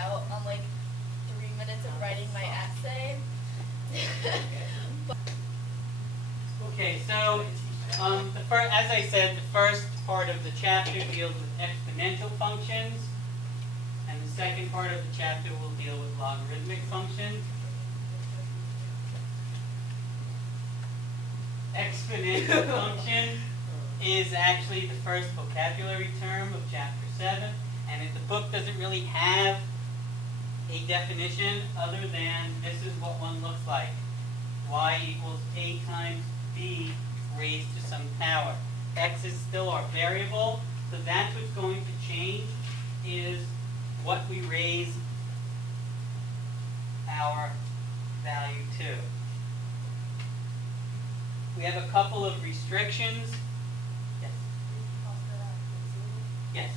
out on like 3 minutes of writing my essay. Okay, so as I said, the first part of the chapter deals with exponential functions, and the second part of the chapter will deal with logarithmic functions. Exponential function is actually the first vocabulary term of chapter 7, and if the book doesn't really have a definition other than this is what one looks like. Y equals a times b raised to some power. X is still our variable, so that's what's going to change, is what we raise our value to. We have a couple of restrictions. Yes? Yes.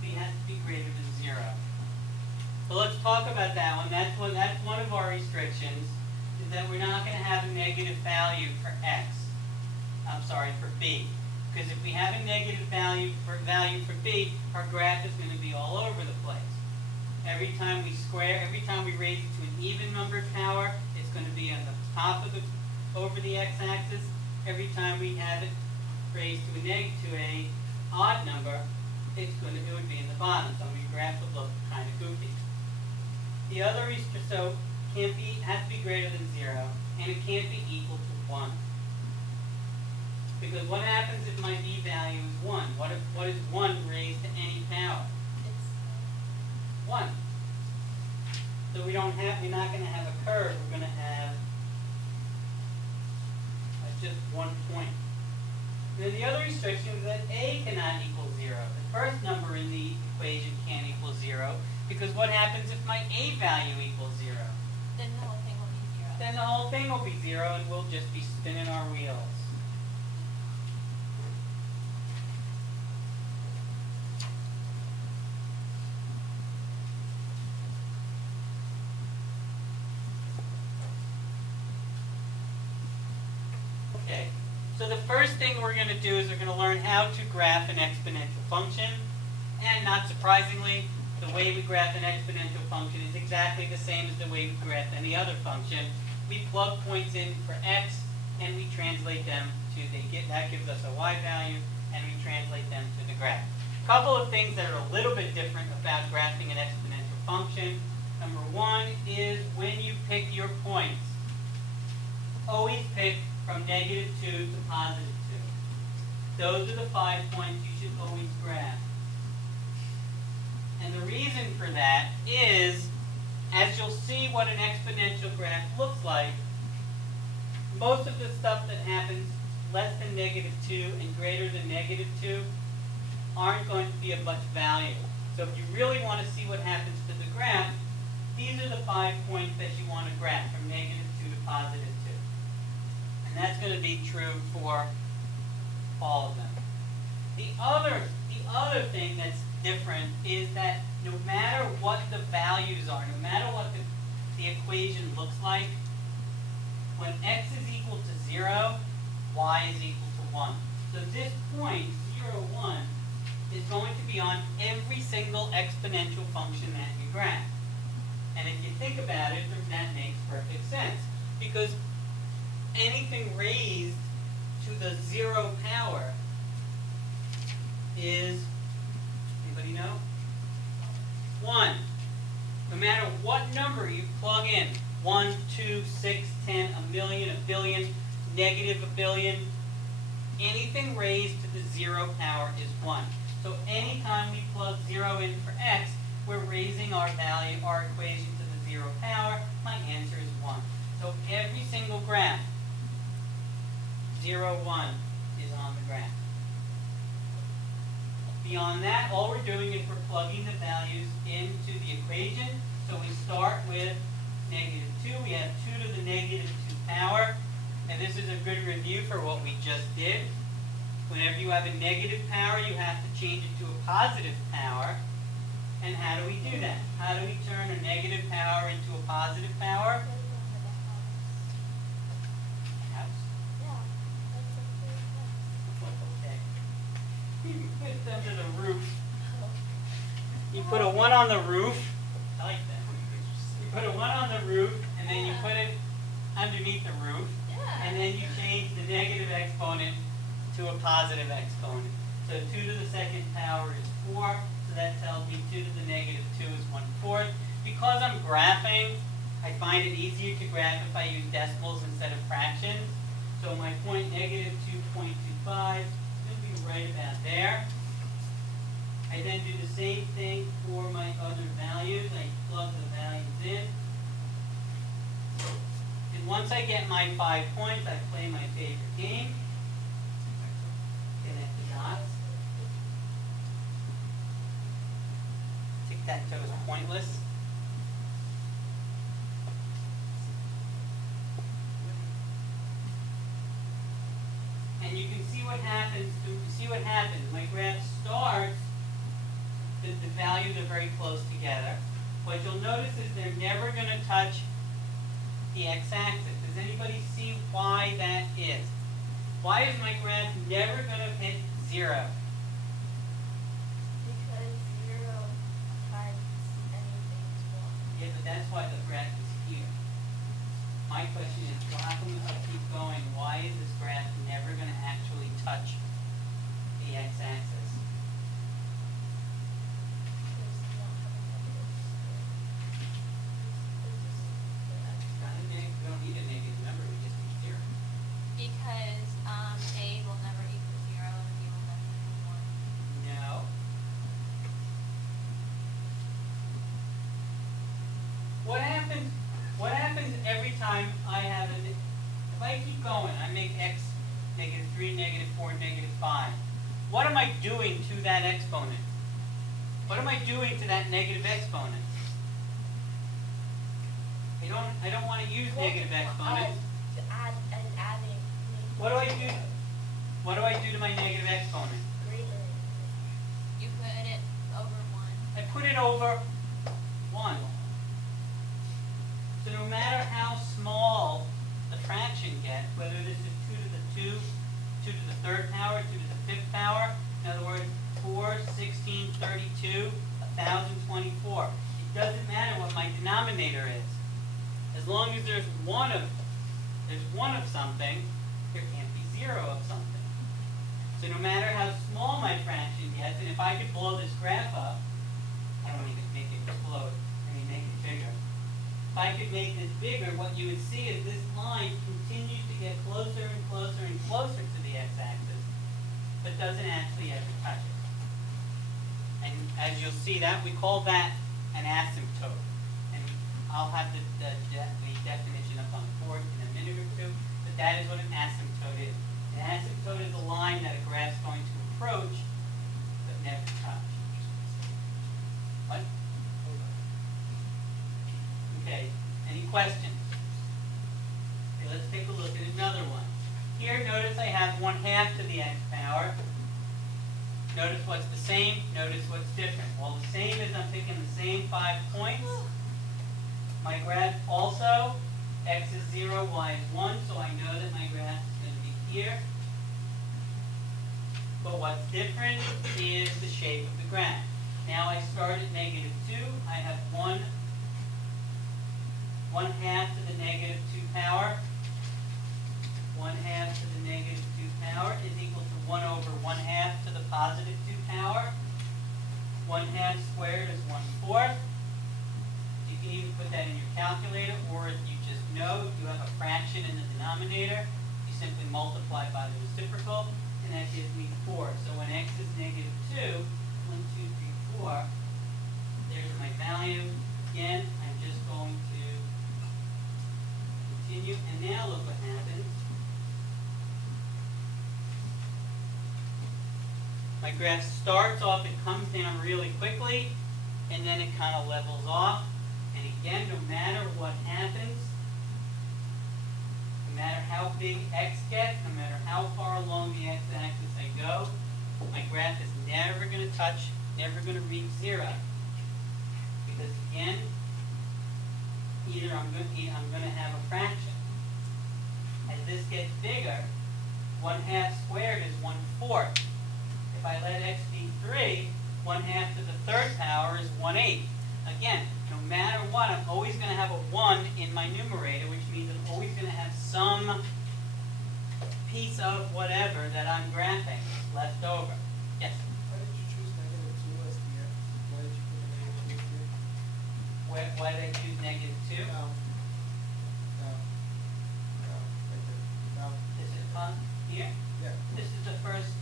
B has to be greater than 0. So let's talk about that one. That's one of our restrictions, is that we're not going to have a negative value for x. I'm sorry, for b. Because if we have a negative value for b, our graph is going to be all over the place. Every time we raise it to an even numbered power, it's going to be on the top of over the x-axis. Every time we have it raised to a odd number, it would be in the bottom. So your graph would look kind of goofy. The other so has to be greater than 0, and it can't be equal to 1. Because what happens if my b value is 1? What is 1 raised to any power? It's 1. So we're not going to have a curve. We're going to have just 1 point. And then the other restriction is that a cannot equal 0. The first number in the equation can't equal 0, because what happens if my a value equals 0? Then the whole thing will be 0. Then the whole thing will be 0, and we'll just be spinning our wheels. Okay, so the first thing we're going to do is we're going to learn how to graph an exponential function. And not surprisingly, the way we graph an exponential function is exactly the same as the way we graph any other function. We plug points in for x, and we translate them that gives us a y value, and we translate them to the graph. A couple of things that are a little bit different about graphing an exponential function. Number one is when you pick your points, always pick from -2 to +2. Those are the 5 points you should always graph. And the reason for that is, as you'll see what an exponential graph looks like, most of the stuff that happens less than -2 and greater than -2 aren't going to be of much value. So if you really want to see what happens to the graph, these are the 5 points that you want to graph, from -2 to +2. And that's going to be true for all of them. The other thing that's different is that no matter what the values are, no matter what the equation looks like, when x is equal to 0, y is equal to 1. So this point, 0, 1, is going to be on every single exponential function that you graph. And if you think about it, that makes perfect sense. Because anything raised to the 0 power is, anybody know? 1. No matter what number you plug in, 1, 2, 6, 10, a million, a billion, negative a billion, anything raised to the 0 power is 1. So anytime we plug 0 in for x, we're raising our value, our equation to the 0 power. My answer is 1. So every single graph, 0, 1 is on the graph. Beyond that, all we're doing is we're plugging the values into the equation. So we start with -2. We have 2 to the -2 power. And this is a good review for what we just did. Whenever you have a negative power, you have to change it to a positive power. And how do we do that? How do we turn a negative power into a positive power? Okay. You can put it under the roof. You put a 1 on the roof. I like that. You put a 1 on the roof, and then you put it underneath the roof, and then you change the negative exponent to a positive exponent. So 2 to the second power is 4, so that tells me 2 to the negative 2 is 1/4. Because I'm graphing, I find it easier to graph if I use decimals instead of fractions. So my point negative 2.25 will be right about there. I then do the same thing for my other values. I plug the values in. And once I get my 5 points, I play my favorite game. Connect the dots. Tic-tac-toe is pointless. And you can see what happens. My graph starts. The values are very close together. What you'll notice is they're never going to touch the x-axis. Does anybody see why that is? Why is my graph never going to hit 0? Because 0 times anything is 1. Yeah, but that's why the graph is here. My question is, how come if I keep going, why is this graph never going to actually touch the x-axis? We don't need a negative number, we just need 0. Because A will never equal 0 and B will never equal 1. No. What happens every time I have if I keep going, I make x negative 3, negative 4, negative 5. What am I doing to that exponent? What am I doing to that negative exponent? I don't want to use negative exponents. Adding. What do I do? What do I do to my negative exponent? Greater. You put it over 1. I put it over 1. So no matter how small the fraction gets, whether this is 2 to the 2, 2 to the third power, 2 to the fifth power, in other words, 4, 16, 32, 1024. It doesn't matter what my denominator is. As long as there's one of something, there can't be 0 of something. So no matter how small my fraction gets, and if I could blow this graph up, I don't need to make it explode, make it bigger. If I could make this bigger, what you would see is this line continues to get closer and closer and closer to the x-axis, but doesn't actually ever touch it. And as you'll see that, we call that an asymptote. And I'll have the definition up on the board in a minute or two, but that is what an asymptote is. An asymptote is a line that a graph's going to approach, but never touch. What? Okay, any questions? Okay, let's take a look at another one. Here, notice I have 1/2 to the x power. Notice what's the same, notice what's different. Well, the same is I'm picking the same 5 points. My graph also, x is 0, y is 1, so I know that my graph is going to be here. But what's different is the shape of the graph. Now I start at negative 2, I have 1/2 to the negative 2 power. 1/2 to the negative 2 power is equal to 1 over 1/2 to the positive 2 power. 1/2 squared is 1/4. You can even put that in your calculator, or if you just know if you have a fraction in the denominator, you simply multiply by the reciprocal, and that gives me 4. So when x is negative 2, 1, 2, 3, 4, there's my value. Again, I'm just going to continue, and now look what happens. My graph starts off, it comes down really quickly, and then it kind of levels off. And again, no matter what happens, no matter how big x gets, no matter how far along the x-axis I go, my graph is never going to touch, never going to reach 0. Because again, either I'm going to have a fraction. As this gets bigger, 1/2 squared is 1/4. If I let x be 3, 1/2 to the third power is 1/8. Again, no matter what, I'm always going to have a 1 in my numerator, which means I'm always going to have some piece of whatever that I'm graphing left over. Yes? Why did you choose -2 as the x? Why did you put the -2 here? Why did I choose -2? Right there. Now, This is on here. yeah. This is the first.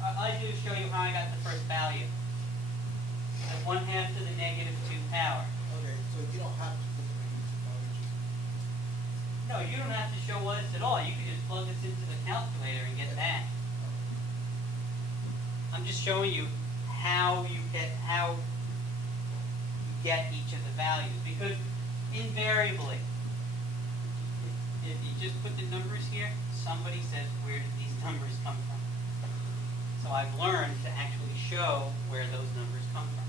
All I do is show you how I got the first value. At 1/2 to the -2 power. Okay, so you don't have to put the -2 power. No, you don't have to show us at all. You can just plug this into the calculator and get that. I'm just showing you how you get each of the values, because invariably, if you just put the numbers here, somebody says, where did these numbers come from? So I've learned to actually show where those numbers come from.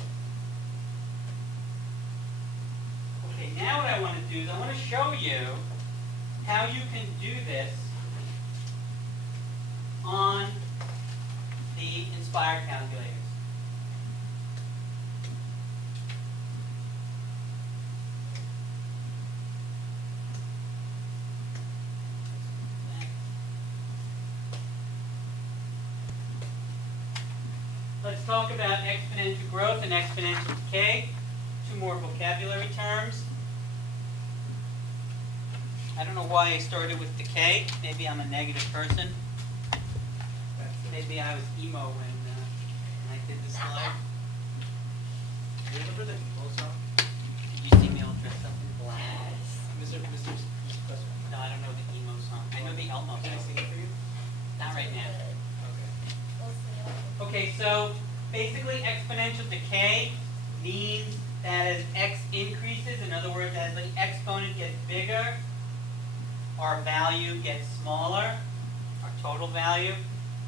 Okay, now what I want to do is I want to show you how you can do this on the Inspire calculators. Let's talk about exponential growth and exponential decay. Two more vocabulary terms. I don't know why I started with decay. Maybe I'm a negative person. Maybe I was emo when I did the slide. Remember the emo song? Did you see me all dressed up in black? Mr. President. No, I don't know the emo song. I know the Elmo Can I song. sing it for you? Not right now. Okay. We'll see. Okay, so basically exponential decay means that as x increases, in other words, as the exponent gets bigger, our value gets smaller, our total value,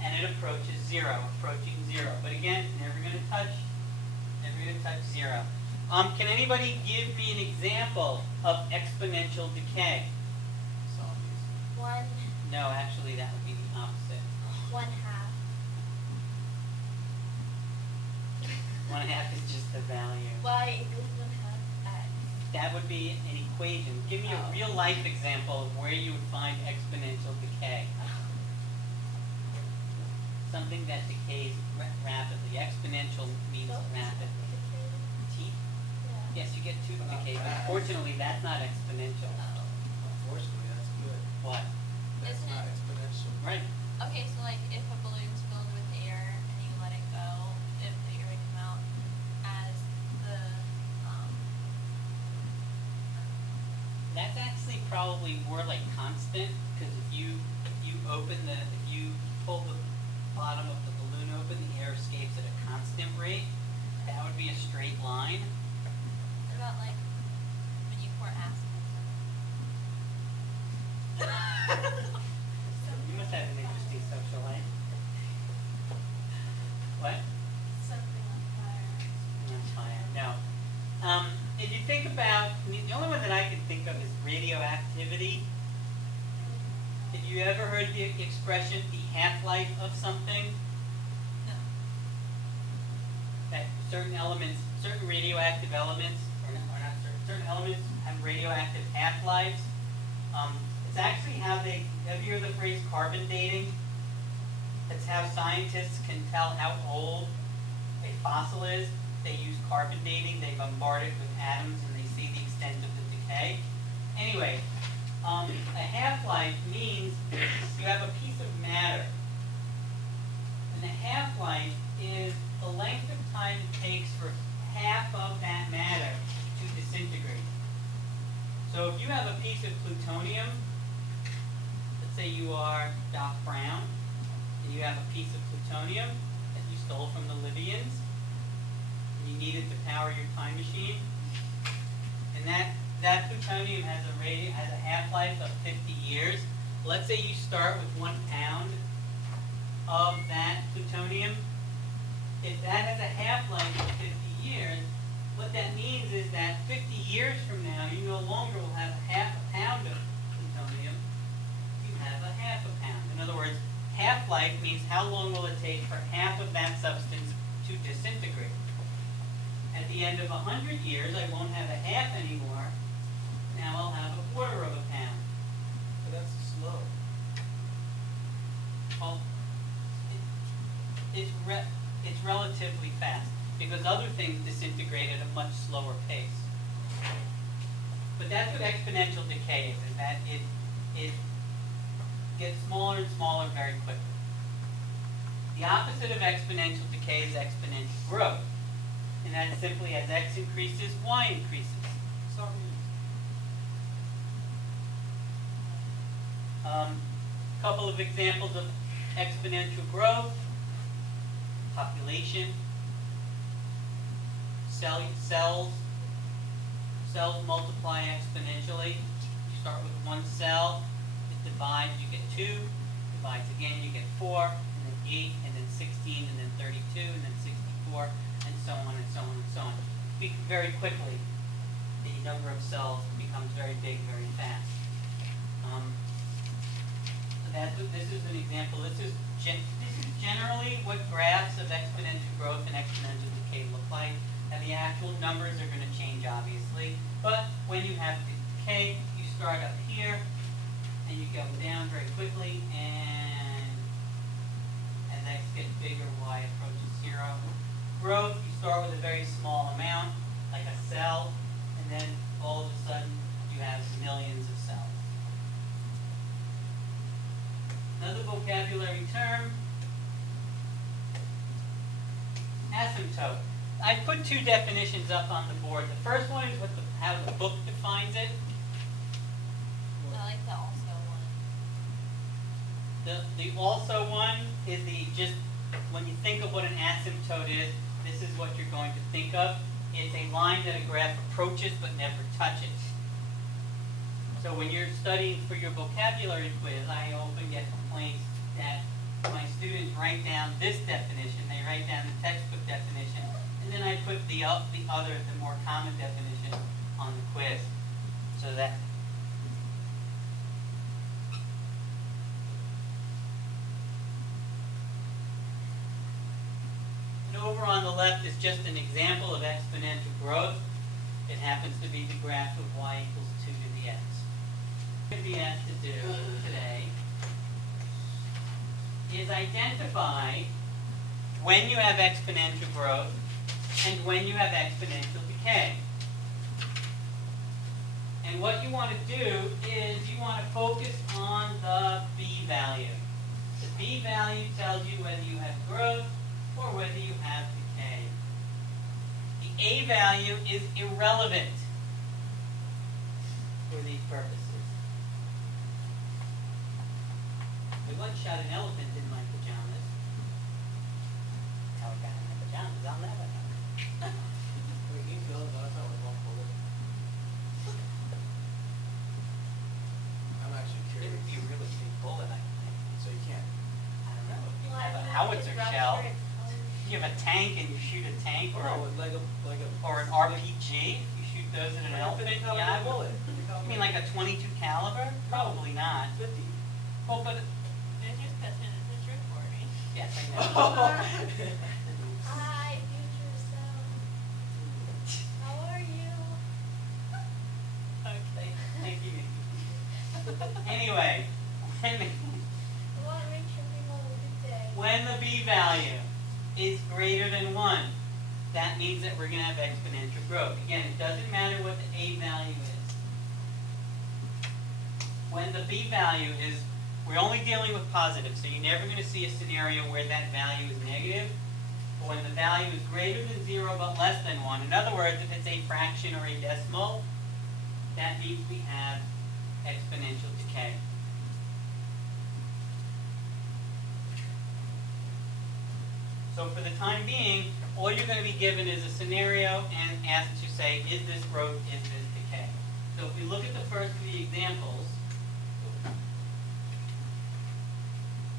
and it approaches 0, approaching 0. But again, it's never going to touch 0. Can anybody give me an example of exponential decay? Zombies. 1 No, actually, that would be the opposite. 1/2. 1/2 is just the value. Y equals 1/2 x. That would be an equation. Give me a Oh. real life example of where you would find exponential decay. Something that decays rapidly. Exponential means So, rapid. Teeth? Yeah. Yes, you get tooth Not decay, but bad. fortunately that's not exponential. Unfortunately, that's good. What? That's Isn't not it- exponential. Right. Okay, so like if a balloon's filled with air and you let it go, if the air would come out as the That's actually probably more like constant, because if you pull the bottom of the balloon open, the air escapes at a constant rate. That would be a straight line. what about like when you pour acid You must have an interesting social life. What? something on fire? On fire. No. If you think about, the only one that I can think of is radioactivity. Have you ever heard the expression, the half-life of something? No. That certain elements, certain radioactive elements, or not certain elements have radioactive half-lives. It's actually how have you heard the phrase carbon dating? That's how scientists can tell how old a fossil is. They use carbon dating, they bombard it with atoms, and they see the extent of the decay. Anyway, a half-life means you have a piece of matter. And the half-life is the length of time it takes for half of that matter to disintegrate. So if you have a piece of plutonium, let's say you are Doc Brown, and you have a piece of plutonium that you stole from the Libyans, and you need it to power your time machine, and that plutonium has a half-life of 50 years. Let's say you start with 1 pound of that plutonium. If that has a half-life of 50 years, what that means is that 50 years from now, you no longer will have half a pound of plutonium. You have a half a pound. In other words, half-life means how long will it take for half of that substance to disintegrate. At the end of 100 years, I won't have a half anymore. Now I'll have a quarter of a pound. But that's slow. Well, it's relatively fast because other things disintegrate at a much slower pace. But that's what exponential decay is that it gets smaller and smaller very quickly. The opposite of exponential decay is exponential growth. And that's simply as x increases, y increases. Sorry. Couple of examples of exponential growth. Population. Cells multiply exponentially. You start with one cell, it divides, you get 2, divides again, you get 4, and then 8, and then 16, and then 32, and then 64, and so on and so on and so on. Very quickly, the number of cells becomes very big, very fast. This is an example. This is generally what graphs of exponential growth and exponential decay look like. And the actual numbers are going to change, obviously. But when you have decay, you start up here, and you go down very quickly, and as x gets bigger, y approaches 0. Growth, you start with a very small amount, like a cell, and then all of a sudden, you have millions of cells. Another vocabulary term, asymptote. I put 2 definitions up on the board. The first one is how the book defines it. I like the also one. The also one is when you think of what an asymptote is, this is what you're going to think of. It's a line that a graph approaches but never touches. So when you're studying for your vocabulary quiz, I often get complaints that my students write down this definition, they write down the textbook definition, and then I put the more common definition on the quiz. So that and over on the left is just an example of exponential growth. It happens to be the graph of y equals 2 to the x. What we're going to be asked to do today is identify when you have exponential growth and when you have exponential decay. And what you want to do is you want to focus on the b value. The b value tells you whether you have growth or whether you have decay. The a value is irrelevant for these purposes. I once shot an elephant in my pajamas. How I got in my pajamas, I'll never know. Wait, you feel it, but I thought it was one bullet. I'm actually It curious. would be a really big bullet. So you can't. I don't know. If you Well, have a I howitzer rupture shell, its own- if you have a tank and you shoot a tank or Oh, like a an RPG, if you shoot those at an elephant, yeah, I will. bullet. You mean like a 22 caliber? Probably not. 50. Well, but There's your cousin, it's recording. yes, I know. Hi, future self. How are you? Okay, thank you. Anyway, I want to make sure people have a good day. when the b value is greater than 1, that means that we're going to have exponential growth. Again, it doesn't matter what the a value is. When the b value is, we're only dealing with positives, so you're never going to see a scenario where that value is negative. But when the value is greater than 0 but less than 1, in other words, if it's a fraction or a decimal, that means we have exponential decay. So for the time being, all you're going to be given is a scenario and asked to say, is this growth, is this decay? So if we look at the first of the examples,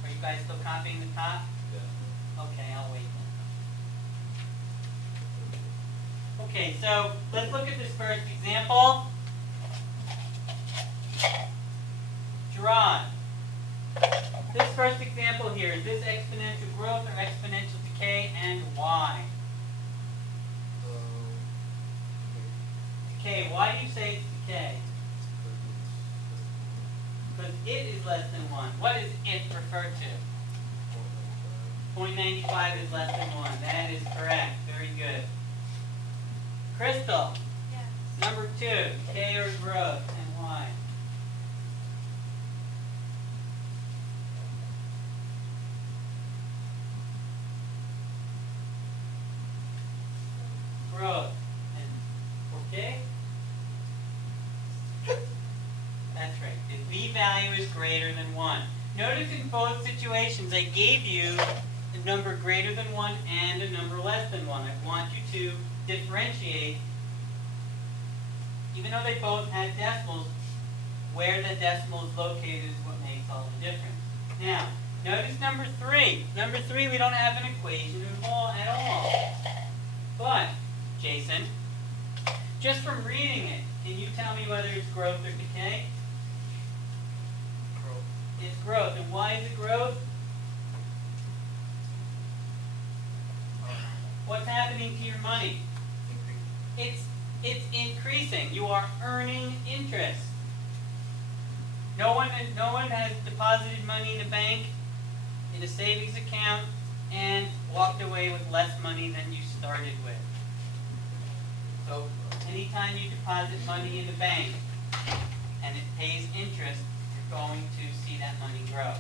are you guys still copying the top? Yeah. Okay, I'll wait then. Okay, so let's look at this first example. Gerard, this first example here, is this exponential growth or exponential decay, and why? decay. Why do you say it's decay? Because it is less than 1. What is it referred to? 0.95 is less than 1. That is correct. Very good. Crystal, Yes. number 2, decay or growth, and why? Growth. And okay? That's right. The v value is greater than 1. Notice in both situations I gave you a number greater than 1 and a number less than 1. I want you to differentiate, even though they both had decimals, where the decimal is located is what makes all the difference. Now, notice number 3. Number 3, we don't have an equation at all. But, Jason, just from reading it, can you tell me whether it's growth or decay? Growth. It's growth. And why is it growth? What's happening to your money? It's increasing. You are earning interest. No one has deposited money in the bank, in a savings account, and walked away with less money than you started with. So anytime you deposit money in the bank and it pays interest, you're going to see that money grow.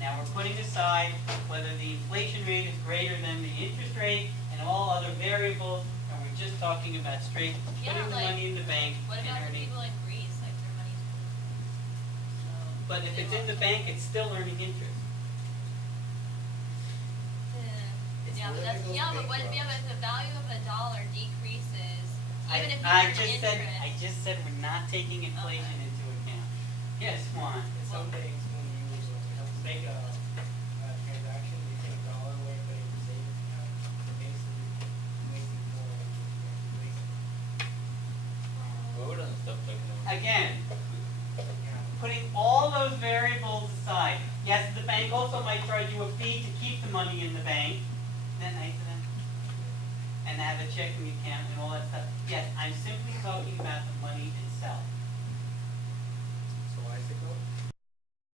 Now we're putting aside whether the inflation rate is greater than the interest rate and all other variables, and we're just talking about straight putting the money in the bank What and about the earning. people in Greece? Like their money's so But if it's in the bank, it's still earning interest. Yeah, but that's but if the value of a dollar decreases, even if you I earn just interest. said we're not taking inflation into account. Yes, Juan. In some banks, when you make a transaction, you take $1 away, put it in the savings account, basically wasting more than you're wasting. We've done stuff like that. Again, Yeah. putting all those variables aside. Yes, the bank also might charge you a fee to keep the money in the bank. Isn't that nice of them? And have a checking account and all that stuff. Yes, I'm simply talking about the money itself.